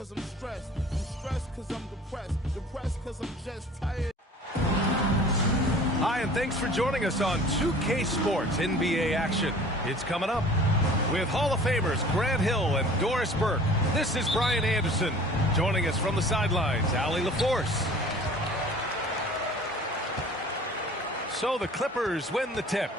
cause I'm stressed. I'm stressed cause I'm depressed. Depressed cause I'm just tired. Hi, and thanks for joining us on 2K Sports NBA action. It's coming up. With Hall of Famers Grant Hill and Doris Burke, this is Brian Anderson. Joining us from the sidelines, Allie LaForce. So the Clippers win the tip.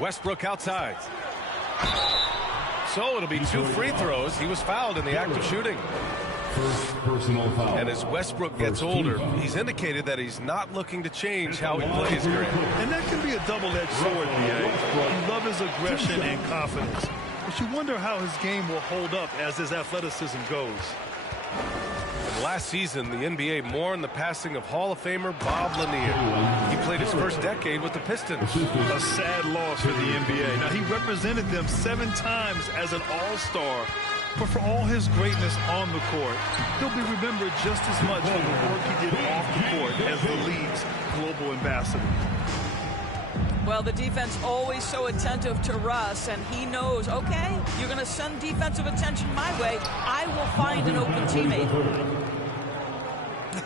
Westbrook outside. So it'll be 2 free throws. He was fouled in the act of shooting. First personal foul. And as Westbrook gets older, he's indicated that he's not looking to change how he plays, Grant. And that can be a double-edged sword, B.A. You love his aggression and confidence, but you wonder how his game will hold up as his athleticism goes. And last season, the NBA mourned the passing of Hall of Famer Bob Lanier. He played his first decade with the Pistons. A sad loss for the NBA. Now, he represented them 7 times as an all-star. But for all his greatness on the court, he'll be remembered just as much for the work he did off the court as the league's global ambassador. Well, the defense always so attentive to Russ, and he knows, okay, you're going to send defensive attention my way. I will find an open teammate.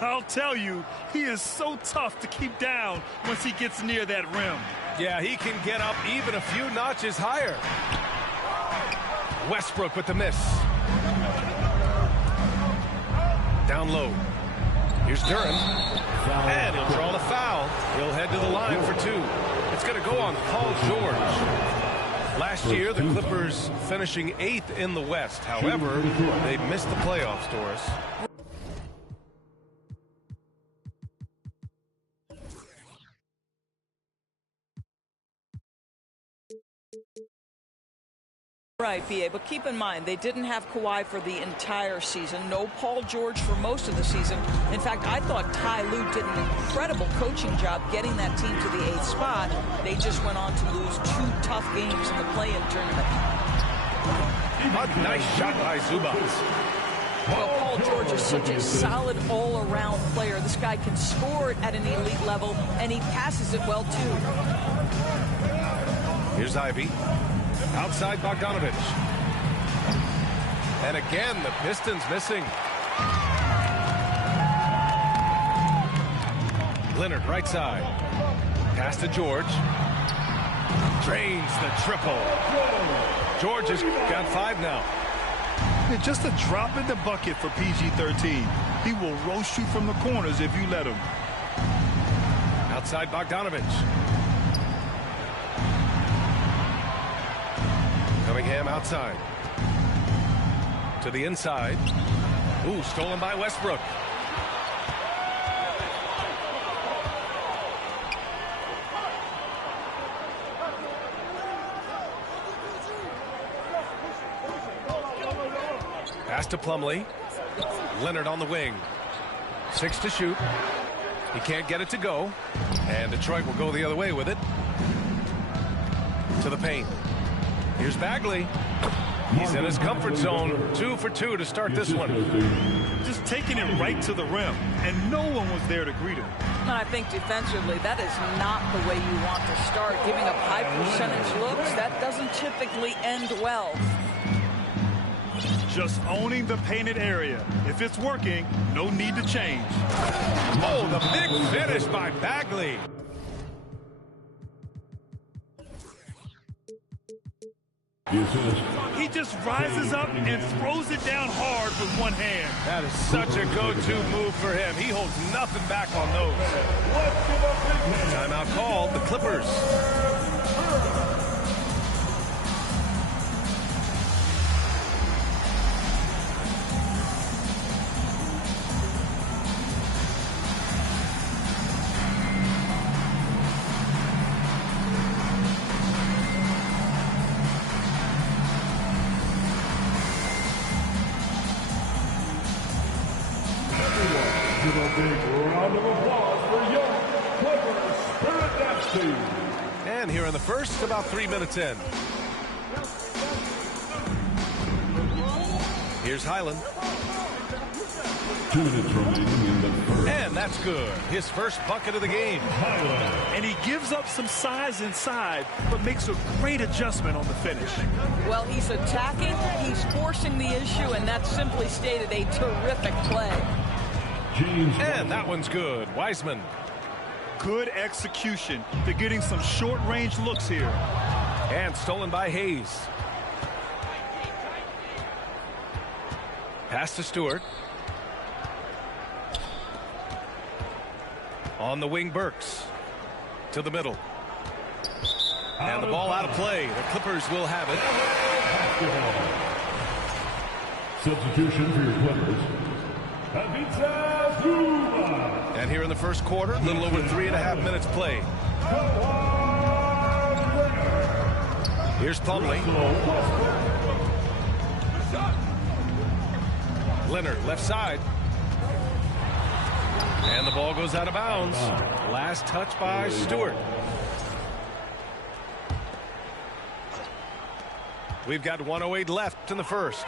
I'll tell you, he is so tough to keep down once he gets near that rim. Yeah, he can get up even a few notches higher. Westbrook with the miss. Down low. Here's Durham. And he'll draw the foul. He'll head to the line for 2. It's going to go on Paul George. Last year, the Clippers finishing 8th in the West. However, they missed the playoffs, Doris. Right, B.A., but keep in mind, they didn't have Kawhi for the entire season. No Paul George for most of the season. In fact, I thought Ty Lue did an incredible coaching job getting that team to the 8th spot. They just went on to lose 2 tough games in the play-in tournament. A nice shot by Zubac. Well, Paul George is such a solid all-around player. This guy can score at an elite level, and he passes it well, too. Here's Ivy. Outside Bogdanovich. And again, the Pistons missing. Leonard, right side. Pass to George. Drains the triple. George has got 5 now. Yeah, just a drop in the bucket for PG-13. He will roast you from the corners if you let him. Outside Bogdanovich. Cunningham outside. To the inside. Ooh, stolen by Westbrook. Pass to Plumlee. Leonard on the wing. 6 to shoot. He can't get it to go. And Detroit will go the other way with it. To the paint. Here's Bagley. He's in his comfort zone. 2 for 2 to start this one. Just taking it right to the rim, and no one was there to greet him. I think defensively, that is not the way you want to start. Giving up high percentage looks, that doesn't typically end well. Just owning the painted area. If it's working, no need to change. Oh, the big finish by Bagley. He just rises up and throws it down hard with one hand. That is such a go-to move for him. He holds nothing back on those. Timeout called, the Clippers. Give a big round of applause for young Clippers Spirit Dance Team. And here in the first, about 3 minutes in. Here's Highland. 2 minutes remaining in the first. And that's good. His first bucket of the game. And he gives up some size inside, but makes a great adjustment on the finish. Well, he's attacking, he's forcing the issue, and that's simply stated a terrific play. And that one's good. Wiseman. Good execution. They're getting some short-range looks here. And stolen by Hayes. Pass to Stewart. On the wing, Burks. To the middle. And the ball out of play. The Clippers will have it. Substitution for your Clippers. And here in the first quarter, a little over 3.5 minutes played. Here's Plumlee. Leonard, left side. And the ball goes out of bounds. Last touch by Stewart. We've got 1:08 left in the first.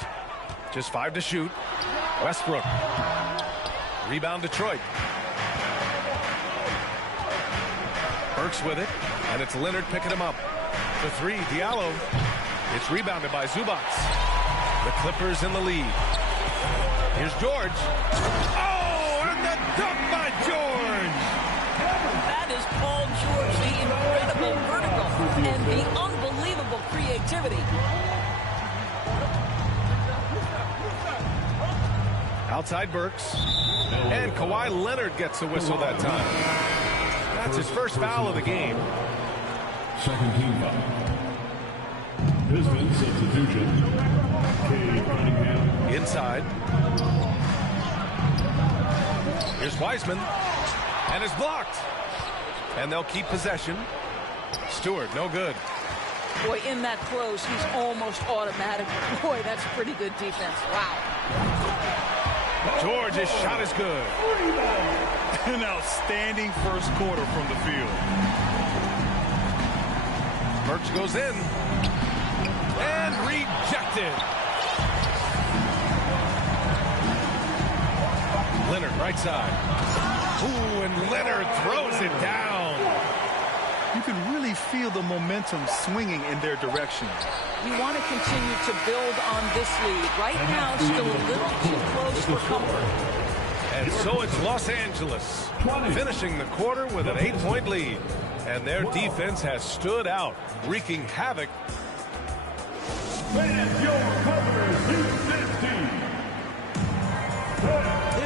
Just 5 to shoot. Westbrook. Rebound Detroit. Burks with it. And it's Leonard picking him up. The 3, Diallo. It's rebounded by Zubac. The Clippers in the lead. Here's George. Oh, and the dunk by George. That is Paul George, the incredible vertical and the unbelievable creativity. Outside Burks. And Kawhi Leonard gets a whistle that time. That's his first foul of the game. Second team foul. Pistons substitution. Cade Cunningham. Inside. Here's Wiseman. And it's blocked. And they'll keep possession. Stewart, no good. Boy, in that close, he's almost automatic. Boy, that's pretty good defense. Wow. George's shot is good. An outstanding first quarter from the field. Burks goes in. And rejected. Leonard, right side. Ooh, and Leonard throws it down. You can really feel the momentum swinging in their direction. You want to continue to build on this lead. Right now, still a little too close for comfort. And so it's Los Angeles finishing the quarter with an 8-point lead. And their defense has stood out, wreaking havoc.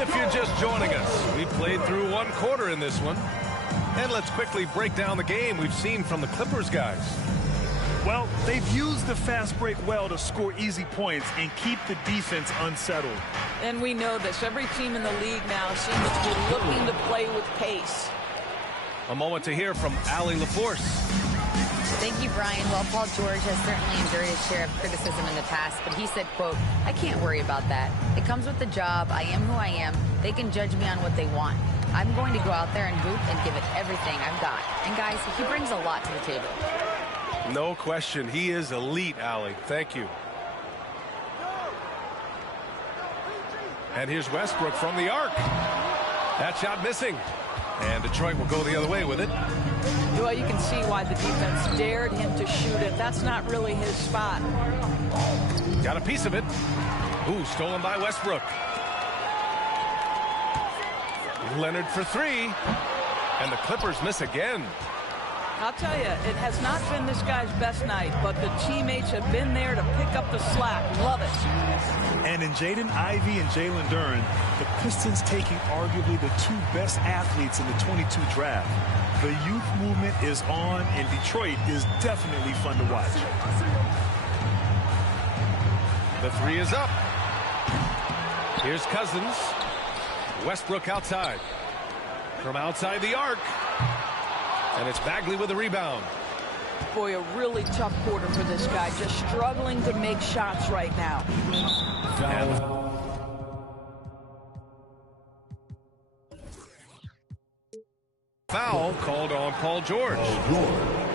If you're just joining us, we played through one quarter in this one. And let's quickly break down the game we've seen from the Clippers guys. Well, they've used the fast break well to score easy points and keep the defense unsettled. And we know this. Every team in the league now seems to be looking to play with pace. A moment to hear from Allie LaForce. Thank you, Brian. Well, Paul George has certainly endured his share of criticism in the past, but he said, quote, "I can't worry about that. It comes with the job. I am who I am. They can judge me on what they want. I'm going to go out there and hoop and give it everything I've got." And guys, he brings a lot to the table. No question. He is elite, Allie. Thank you. And here's Westbrook from the arc. That shot missing. And Detroit will go the other way with it. Well, you can see why the defense dared him to shoot it. That's not really his spot. Got a piece of it. Ooh, stolen by Westbrook. Leonard for 3. And the Clippers miss again. I'll tell you, it has not been this guy's best night, but the teammates have been there to pick up the slack. Love it. And in Jaden Ivey and Jalen Duren, the Pistons taking arguably the 2 best athletes in the 22 draft. The youth movement is on, and Detroit is definitely fun to watch. The 3 is up. Here's Cousins. Westbrook outside. From outside the arc. And it's Bagley with the rebound. Boy, a really tough quarter for this guy. Just struggling to make shots right now. Foul called on Paul George.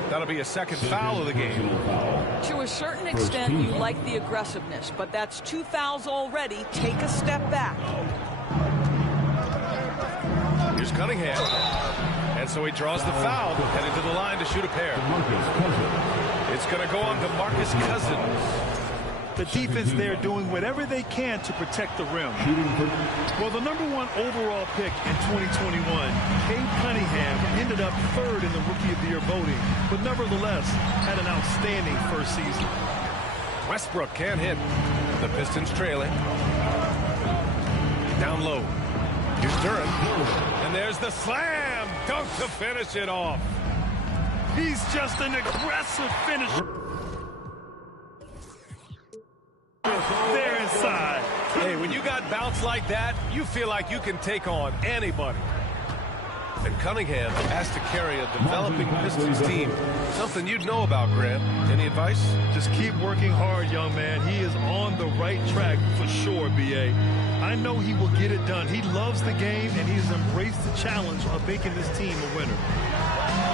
That'll be a second foul of the game. To a certain extent, you like the aggressiveness, but that's 2 fouls already. Take a step back. Cunningham. And so he draws the foul, headed to the line to shoot a pair. It's going to go on to Marcus Cousins. The defense there doing whatever they can to protect the rim. Well, the #1 overall pick in 2021, Cade Cunningham, ended up 3rd in the Rookie of the Year voting, but nevertheless had an outstanding first season. Westbrook can't hit. The Pistons trailing. Down low. Here's Duran. And there's the slam dunk to finish it off. He's just an aggressive finisher. They're inside. Hey, when you got bounce like that, you feel like you can take on anybody. And Cunningham has to carry a developing Pistons team. Something you'd know about, Grant. Any advice? Just keep working hard, young man. He is on the right track for sure, B.A. I know he will get it done. He loves the game, and he's embraced the challenge of making this team a winner.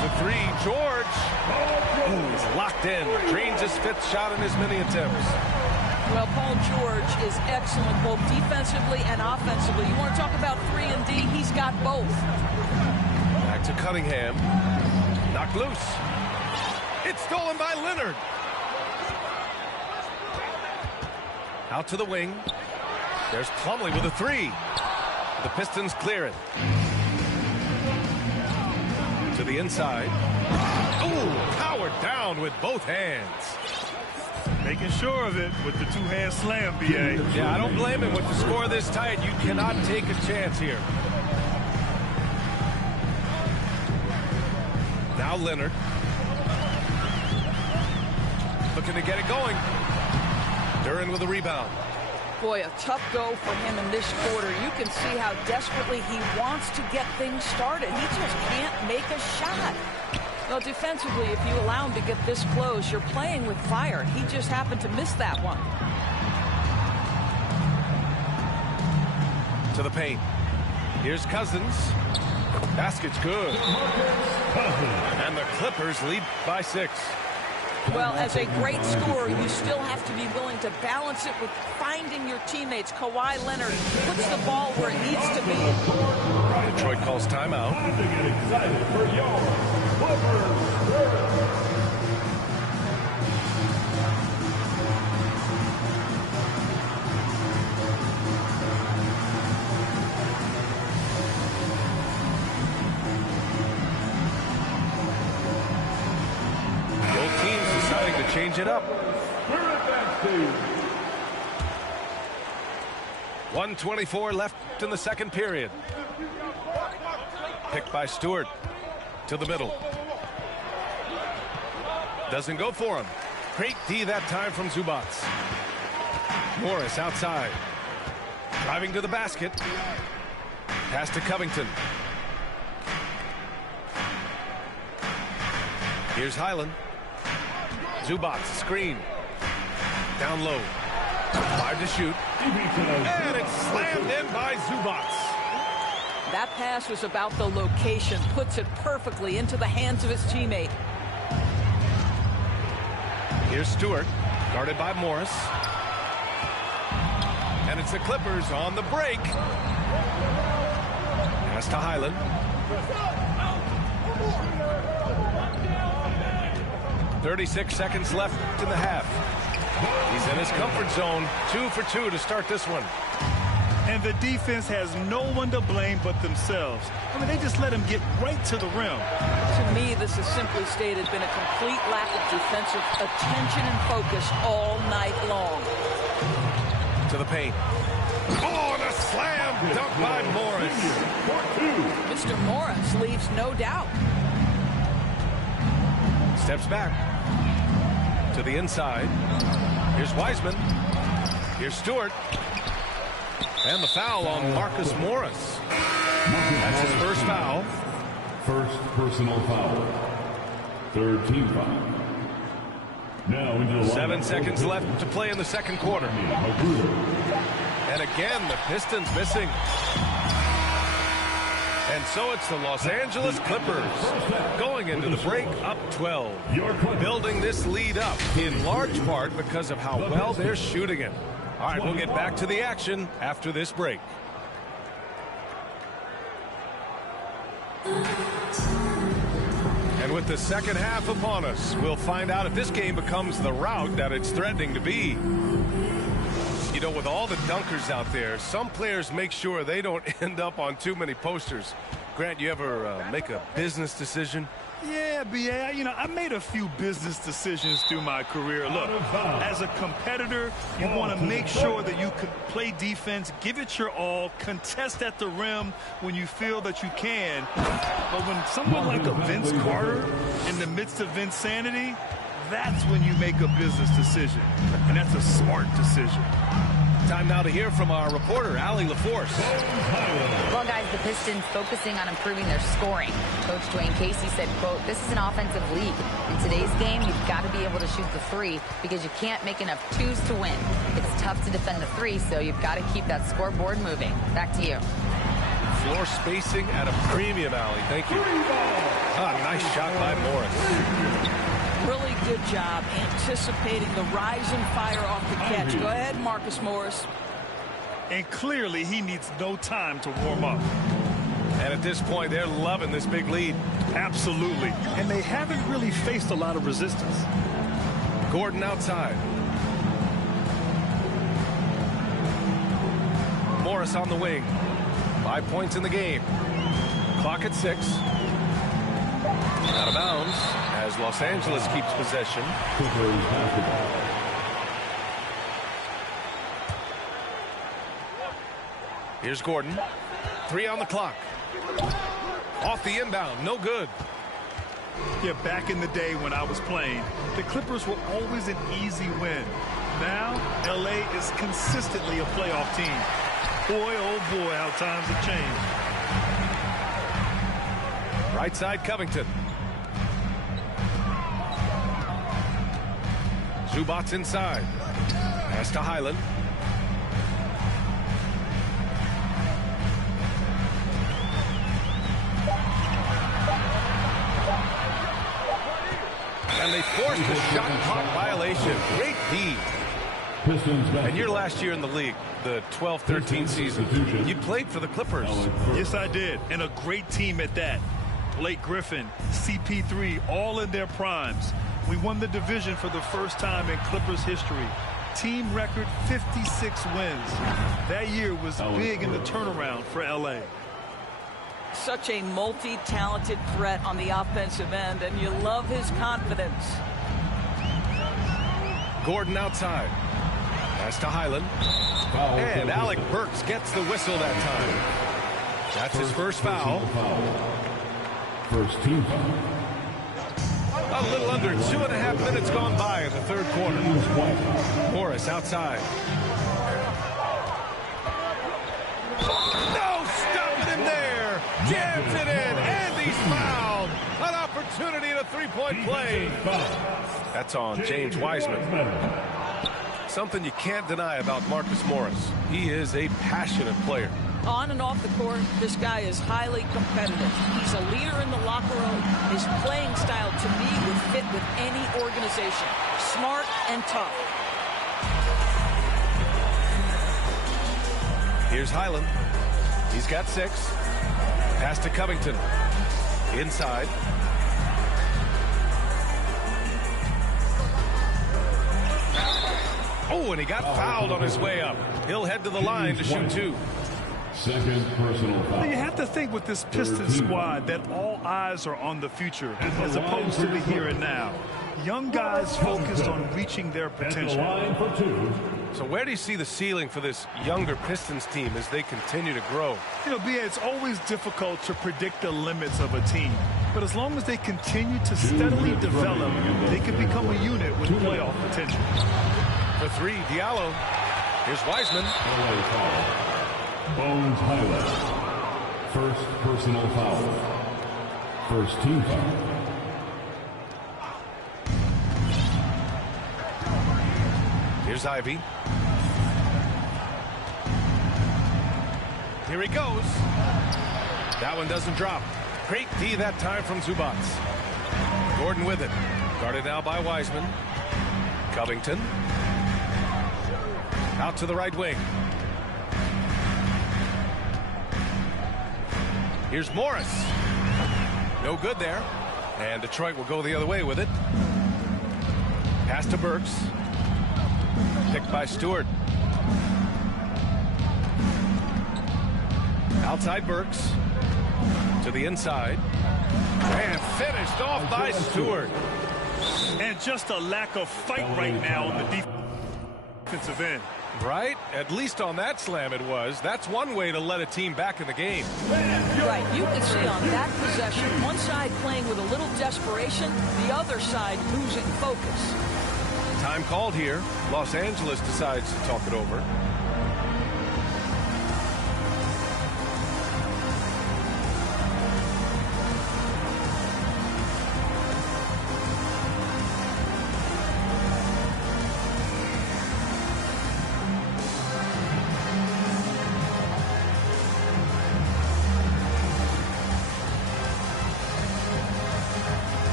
The three, George. Ooh, he's locked in. Drains his 5th shot in as many attempts. Well, Paul George is excellent both defensively and offensively. You want to talk about 3 and D? He's got both. Back to Cunningham. Knocked loose. It's stolen by Leonard. Out to the wing. There's Plumlee with a 3. The Pistons clear it. To the inside. Ooh, powered down with both hands. Making sure of it with the 2-hand slam, B.A. Yeah, I don't blame him with the score this tight. You cannot take a chance here. Now Leonard. Looking to get it going. Duran with a rebound. Boy, a tough go for him in this quarter. You can see how desperately he wants to get things started. He just can't make a shot. Well, defensively, if you allow him to get this close, you're playing with fire. He just happened to miss that one. To the paint. Here's Cousins. Basket's good. And the Clippers lead by 6. Well, as a great scorer, you still have to be willing to balance it with finding your teammates. Kawhi Leonard puts the ball where it needs to be. Detroit calls timeout. Both teams deciding to change it up. 1:24 left in the second period. Picked by Stewart to the middle. Doesn't go for him. Great D that time from Zubac. Morris outside. Driving to the basket. Pass to Covington. Here's Highland. Zubac screen. Down low. 5 to shoot. And it's slammed in by Zubac. That pass was about the location. Puts it perfectly into the hands of his teammate. Here's Stewart, guarded by Morris. And it's the Clippers on the break. Pass to Highland. .36 seconds left in the half. He's in his comfort zone. 2 for 2 to start this one. And the defense has no one to blame but themselves. I mean, they just let him get right to the rim. To me, this has simply stated been a complete lack of defensive attention and focus all night long. To the paint. Oh, the slam dunk by Morris. Mr. Morris leaves no doubt. Steps back. To the inside. Here's Wiseman. Here's Stewart. And the foul on Marcus Morris. That's his first foul. First personal foul. Third team foul. Now into the 7 seconds left to play in the second quarter. And again, the Pistons missing. And so it's the Los Angeles Clippers going into the break up 12. Building this lead up in large part because of how well they're shooting it. All right, we'll get back to the action after this break. And with the second half upon us, we'll find out if this game becomes the rout that it's threatening to be. You know, with all the dunkers out there, some players make sure they don't end up on too many posters. Grant, you ever make a business decision? Yeah, B.A., I made a few business decisions through my career. Look, as a competitor, you want to make sure that you can play defense, give it your all, contest at the rim when you feel that you can. But when someone like a Vince Carter in the midst of insanity, that's when you make a business decision. And that's a smart decision. Time now to hear from our reporter, Allie LaForce. Well, guys, the Pistons focusing on improving their scoring. Coach Dwayne Casey said, quote, "This is an offensive league. In today's game, you've got to be able to shoot the three because you can't make enough twos to win. It's tough to defend the three, so you've got to keep that scoreboard moving." Back to you. Floor spacing at a premium, Allie. Thank you. Nice shot by Morris. Really good job anticipating the rise and fire off the catch. Go ahead, Marcus Morris. And clearly he needs no time to warm up. And at this point, they're loving this big lead. Absolutely. And they haven't really faced a lot of resistance. Gordon outside. Morris on the wing. 5 points in the game. Clock at 6. Out of bounds as Los Angeles keeps possession. Here's Gordon. 3 on the clock. Off the inbound. No good. Yeah, back in the day when I was playing, the Clippers were always an easy win. Now, L.A. is consistently a playoff team. Boy, oh boy, how times have changed. Right side, Covington. Zubats inside. Pass to Highland. And they forced a shot clock violation. Great D. And your last year in the league, the 12-13 season, you played for the Clippers. Yes, I did. And a great team at that. Blake Griffin, CP3, all in their primes. We won the division for the first time in Clippers history. Team record 56 wins. That year was big in the turnaround for L.A. Such a multi-talented threat on the offensive end, and you love his confidence. Gordon outside. Pass to Highland. And Alec Burks gets the whistle that time. That's his first foul. First team foul. A little under 2.5 minutes gone by in the third quarter. Morris outside. No stopping him there. Jams it in, and he's fouled. An opportunity in a three-point play. That's on James Wiseman. Something you can't deny about Marcus Morris. He is a passionate player. On and off the court, this guy is highly competitive. He's a leader in the locker room. His playing style, to me, would fit with any organization. Smart and tough. Here's Highland. He's got 6. Pass to Covington. Inside. Oh, and he got fouled on his way up. He'll head to the line to shoot 2. Second personal foul. You have to think with this Pistons squad that all eyes are on the future as opposed to the here and now. Young guys focused on reaching their potential. So where do you see the ceiling for this younger Pistons team as they continue to grow? You know, B.A., it's always difficult to predict the limits of a team. But as long as they continue to steadily develop, they can become a unit with playoff potential. For 3, Diallo. Here's Wiseman. Bones Highland. First personal foul. First team foul. Here's Ivy. Here he goes. That one doesn't drop. Great D that time from Zubats. Gordon with it. Guarded now by Wiseman. Covington. Out to the right wing. Here's Morris. No good there. And Detroit will go the other way with it. Pass to Burks. Picked by Stewart. Outside Burks. To the inside. And finished off by Stewart. And just a lack of fight right now on the defensive end. Right? At least on that slam it was. That's one way to let a team back in the game. Right. You can see on that possession, one side playing with a little desperation, the other side losing focus. Time called here. Los Angeles decides to talk it over.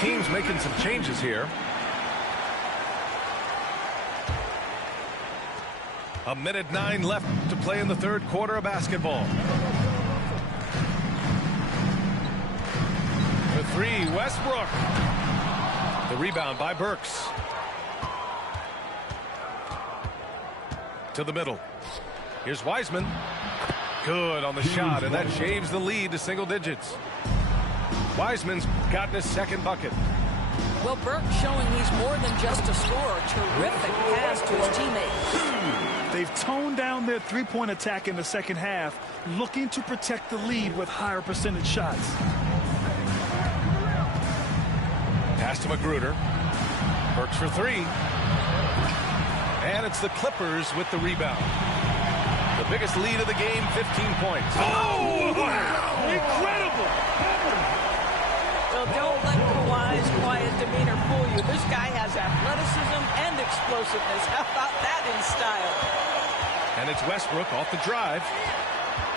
Teams making some changes here. A minute 9 left to play in the third quarter of basketball. The three, Westbrook. The rebound by Burks. To the middle. Here's Wiseman. Good on the shot, and that shaves the lead to single digits. Wiseman's gotten his second bucket. Well, Burke showing he's more than just a scorer. Terrific pass to his teammate. They've toned down their three-point attack in the second half, looking to protect the lead with higher percentage shots. Pass to Magruder. Burks for three. And it's the Clippers with the rebound. The biggest lead of the game, 15 points. Oh, wow! Incredible! Well, don't let Kawhi's quiet demeanor fool you. This guy has athleticism and explosiveness. How about that in style? And it's Westbrook off the drive.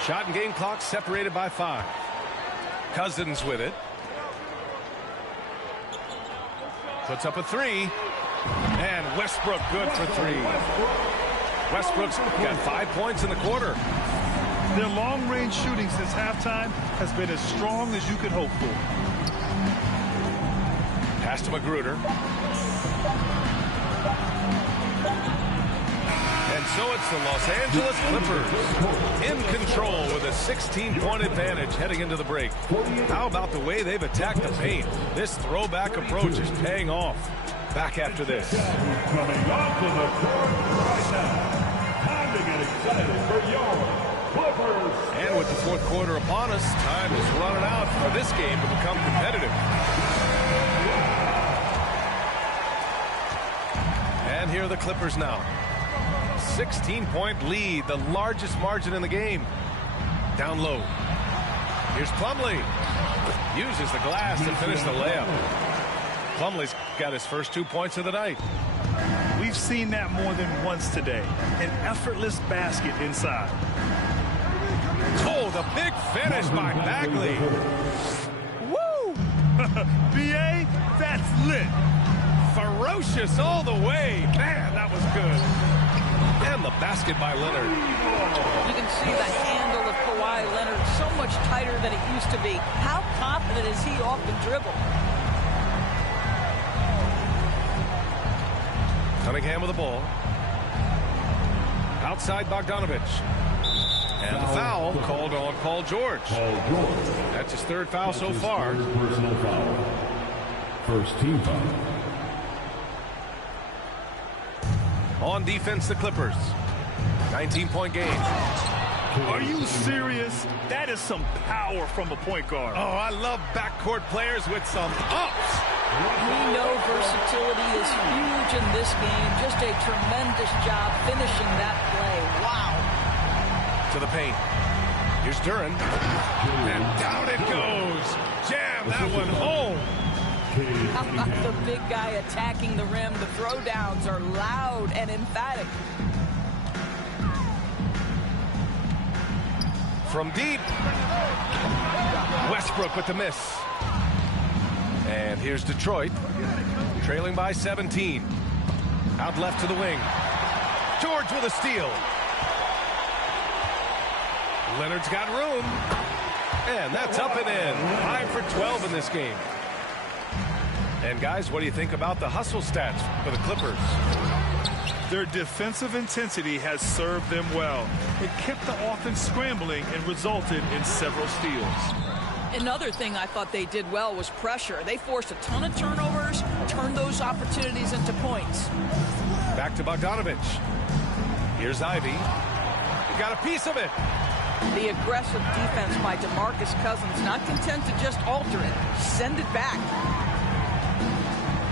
Shot and game clock separated by 5. Cousins with it. Puts up a three. And Westbrook good for 3. Westbrook's got 5 points in the quarter. Their long-range shooting since halftime has been as strong as you could hope for. Pass to Magruder. And so it's the Los Angeles Clippers in control with a 16-point advantage heading into the break. How about the way they've attacked the paint? This throwback approach is paying off. Back after this. Coming onto the court right now. Time to get excited for your Clippers. And with the fourth quarter upon us, time is running out for this game to become competitive. And here are the Clippers now. 16-point lead, the largest margin in the game. Down low. Here's Plumlee. Uses the glass to finish the layup. Plumlee's got his first 2 points of the night. We've seen that more than once today. An effortless basket inside. Oh, the big finish by Bagley. Woo! B.A., that's lit. Ferocious all the way. Man, that was good. And the basket by Leonard. You can see the handle of Kawhi Leonard so much tighter than it used to be. How confident is he off the dribble? Cunningham with the ball. Outside Bogdanovich. And the foul called on Paul George. That's his third foul so far. Personal foul. First team foul. On defense, the Clippers. 19-point game. Are you serious? That is some power from a point guard. Oh, I love backcourt players with some ups. We know versatility is huge in this game. Just a tremendous job finishing that play. Wow. To the paint. Here's Duran. And down it goes. Jam that one home. How about the big guy attacking the rim? The throwdowns are loud and emphatic. From deep. Westbrook with the miss. And here's Detroit, trailing by 17. Out left to the wing. George with a steal. Leonard's got room. And that's up and in. 5 for 12 in this game. And guys, what do you think about the hustle stats for the Clippers? Their defensive intensity has served them well. It kept the offense scrambling and resulted in several steals. Another thing I thought they did well was pressure. They forced a ton of turnovers, turned those opportunities into points. Back to Bogdanovich. Here's Ivy. He got a piece of it. The aggressive defense by DeMarcus Cousins, not content to just alter it, send it back.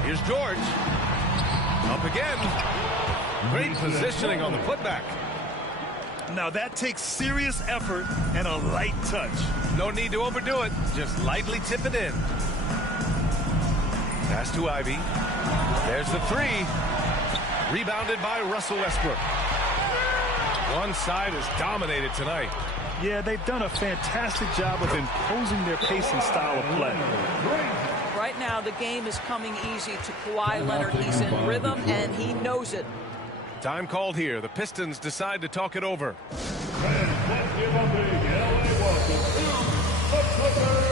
Here's George. Up again. Great positioning on the putback. Now that takes serious effort and a light touch. No need to overdo it. Just lightly tip it in. Pass to Ivy. There's the three. Rebounded by Russell Westbrook. One side is dominated tonight. Yeah, they've done a fantastic job of imposing their pace and style of play. Right now, the game is coming easy to Kawhi Leonard. He's in rhythm, and he knows it. Time called here. The Pistons decide to talk it over. And let's give a big LA welcome to the Clippers.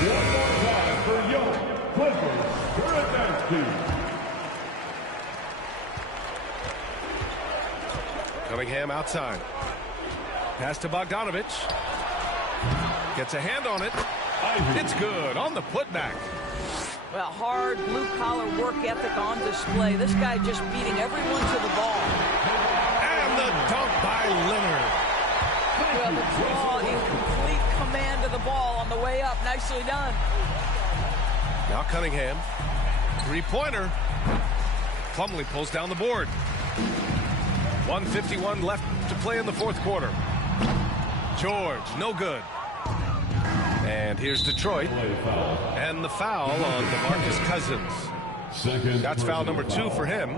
One more time for young Clippers. Cunningham outside. Pass to Bogdanovich. Gets a hand on it. It's good on the putback. Well, hard blue-collar work ethic on display. This guy just beating everyone to the ball. And the dunk by Leonard. Well, the draw in complete command of the ball on the way up. Nicely done. Now Cunningham. Three-pointer. Plumlee pulls down the board. 1:51 left to play in the fourth quarter. George, no good. And here's Detroit. And the foul on DeMarcus Cousins. That's foul number 2 for him.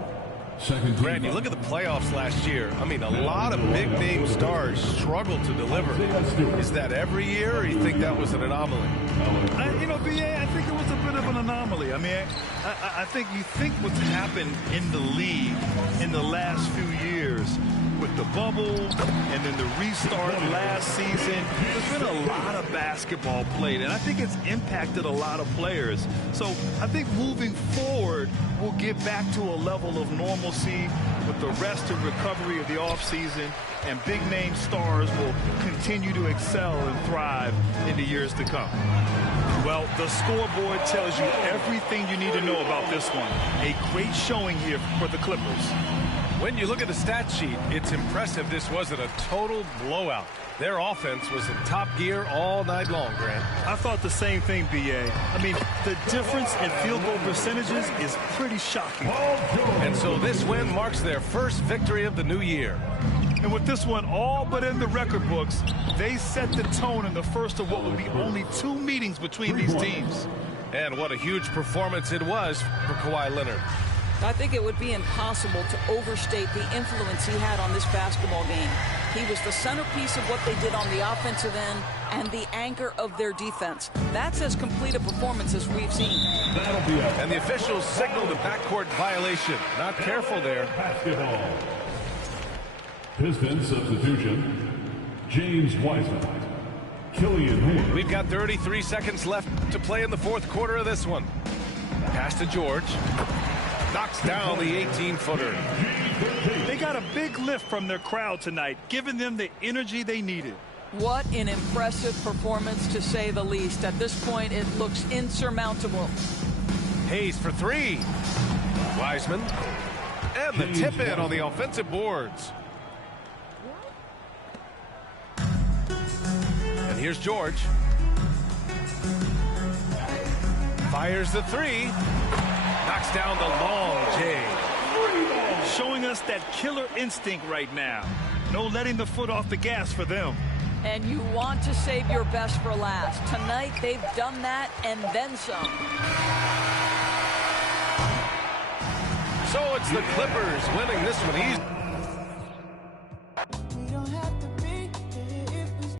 Grant, you look at the playoffs last year. I mean, a lot of big-name stars struggled to deliver. Is that every year, or you think that was an anomaly? BA, I think it was a bit of an anomaly. I mean, I think you think what's happened in the league in the last few years with the bubble and then the restart last season, there's been a lot of basketball played, and I think it's impacted a lot of players. So I think moving forward, we'll get back to a level of normalcy with the rest and recovery of the offseason, and big-name stars will continue to excel and thrive in the years to come. Well, the scoreboard tells you everything you need to know about this one. A great showing here for the Clippers. When you look at the stat sheet, it's impressive this wasn't a total blowout. Their offense was in top gear all night long, Grant. I thought the same thing, B.A. I mean, the difference in field goal percentages is pretty shocking. And so this win marks their first victory of the new year. And with this one all but in the record books, they set the tone in the first of what will be only 2 meetings between these teams. And what a huge performance it was for Kawhi Leonard. I think it would be impossible to overstate the influence he had on this basketball game. He was the centerpiece of what they did on the offensive end and the anchor of their defense. That's as complete a performance as we've seen. And the officials signaled a backcourt violation. Not careful there. Basketball. Pistons substitution. James Wiseman. Killian Hayes. We've got 33 seconds left to play in the fourth quarter of this one. Pass to George. Knocks down the 18-footer. They got a big lift from their crowd tonight, giving them the energy they needed. What an impressive performance, to say the least. At this point, it looks insurmountable. Hayes for three. Wiseman. And the tip in on the offensive boards. And here's George. Fires the three. Knocks down the long J. Showing us that killer instinct right now. No letting the foot off the gas for them. And you want to save your best for last. Tonight, they've done that and then some. So it's the Clippers winning this one easy.